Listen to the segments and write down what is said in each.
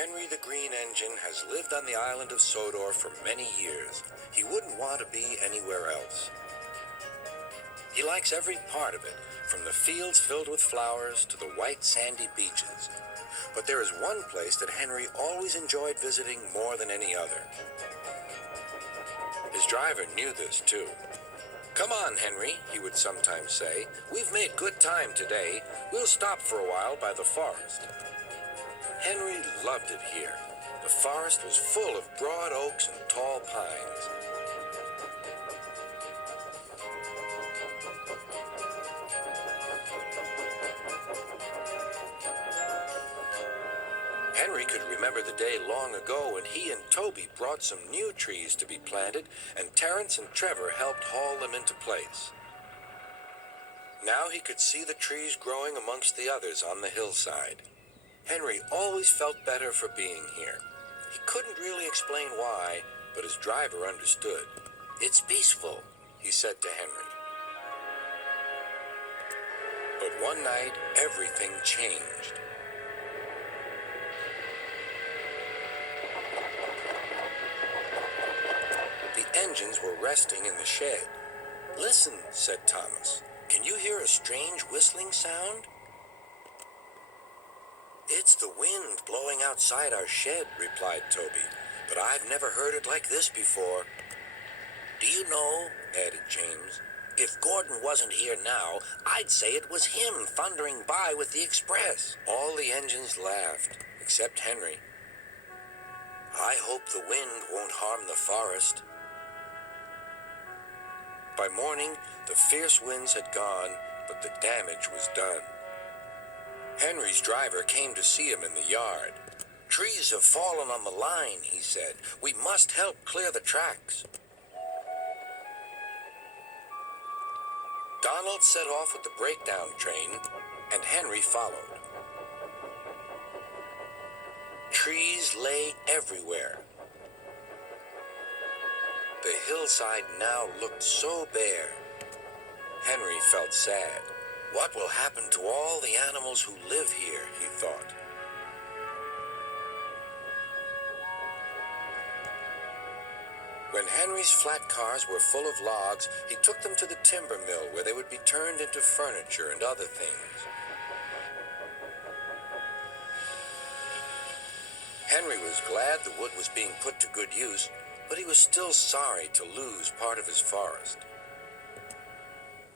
Henry the Green Engine has lived on the island of Sodor for many years. He wouldn't want to be anywhere else. He likes every part of it, from the fields filled with flowers to the white sandy beaches. But there is one place that Henry always enjoyed visiting more than any other. His driver knew this too. "Come on, Henry," he would sometimes say. "We've made good time today. We'll stop for a while by the forest." Henry loved it here. The forest was full of broad oaks and tall pines. Henry could remember the day long ago when he and Toby brought some new trees to be planted, and Terence and Trevor helped haul them into place. Now he could see the trees growing amongst the others on the hillside. Henry always felt better for being here. He couldn't really explain why, but his driver understood. "It's peaceful," he said to Henry. But one night, everything changed. The engines were resting in the shed. "Listen," said Thomas. "Can you hear a strange whistling sound?" "It's the wind blowing outside our shed," replied Toby. "But I've never heard it like this before." "Do you know," added James, "if Gordon wasn't here now, I'd say it was him thundering by with the express." All the engines laughed, except Henry. "I hope the wind won't harm the forest." By morning, the fierce winds had gone, but the damage was done. Henry's driver came to see him in the yard. "Trees have fallen on the line," he said. "We must help clear the tracks." Donald set off with the breakdown train, and Henry followed. Trees lay everywhere. The hillside now looked so bare. Henry felt sad. "What will happen to all the animals who live here?" he thought. When Henry's flat cars were full of logs, he took them to the timber mill where they would be turned into furniture and other things. Henry was glad the wood was being put to good use, but he was still sorry to lose part of his forest.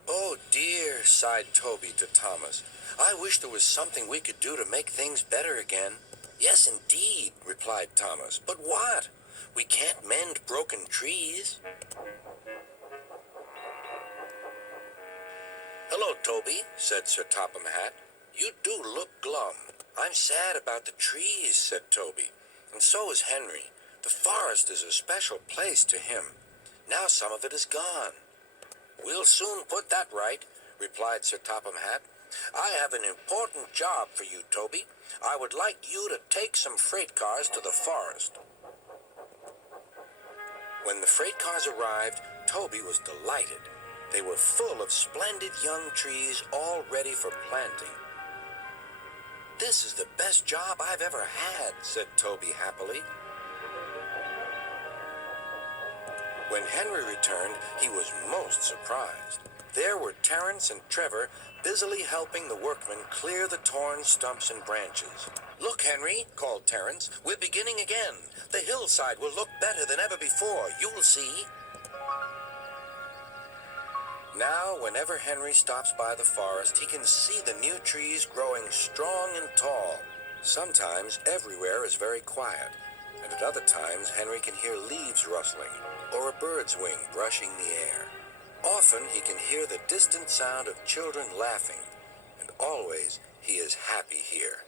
"Oh dear," sighed Toby to Thomas. "I wish there was something we could do to make things better again." "Yes, indeed," replied Thomas. "But what? We can't mend broken trees." "Hello, Toby," said Sir Topham Hatt. "You do look glum." "I'm sad about the trees," said Toby. "And so is Henry. The forest is a special place to him. Now some of it is gone." "We'll soon put that right," replied Sir Topham Hatt. "I have an important job for you, Toby. I would like you to take some freight cars to the forest." When the freight cars arrived, Toby was delighted. They were full of splendid young trees all ready for planting. "This is the best job I've ever had," said Toby happily. When Henry returned, he was most surprised. There were Terence and Trevor busily helping the workmen clear the torn stumps and branches. "Look, Henry," called Terence, "we're beginning again. The hillside will look better than ever before. You'll see." Now, whenever Henry stops by the forest, he can see the new trees growing strong and tall. Sometimes everywhere is very quiet, and at other times Henry can hear leaves rustling or a bird's wing brushing the air. Often he can hear the distant sound of children laughing, and always he is happy here.